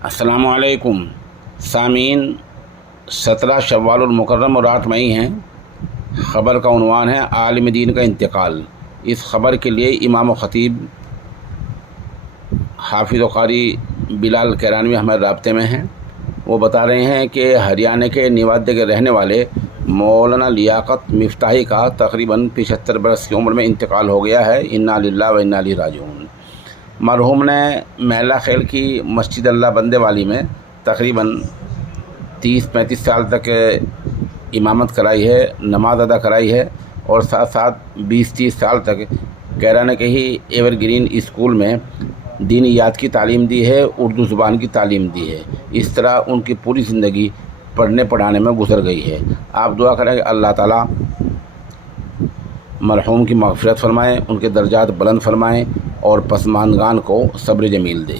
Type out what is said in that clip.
अस्सलामुअलैकुम सामीन। 17 शव्वालुल मुकर्रम और 8 मई हैं। ख़बर का उन्वान है आलिम दीन का इंतकाल। इस ख़बर के लिए इमाम ख़तीब हाफिज़ क़ारी बिलाल कैरानवी हमारे राब्ते में हैं। वो बता रहे हैं कि हरियाणा के निवाद्य के रहने वाले मौलाना लियाकत मिफ्ताही का तकरीबन 75 बरस की उम्र में इंतकाल हो गया है। इन्ना लिल्लाहि व इन्ना इलैहि राजिऊन। मरहूम ने महला खेल की मस्जिद अल्लाह बंदे वाली में तकरीबन 30-35 साल तक इमामत कराई है, नमाज अदा कराई है और साथ साथ 20-30 साल तक कैराना के ही एवरग्रीन स्कूल में दीनियात की तालीम दी है, उर्दू ज़ुबान की तालीम दी है। इस तरह उनकी पूरी ज़िंदगी पढ़ने पढ़ाने में गुजर गई है। आप दुआ करें कि अल्लाह ताला मरहूम की मग़फ़िरत फ़रमाएँ, उनके दर्जात बुलंद फ़रमाएँ और पसमानदान को सब्र जमील दे।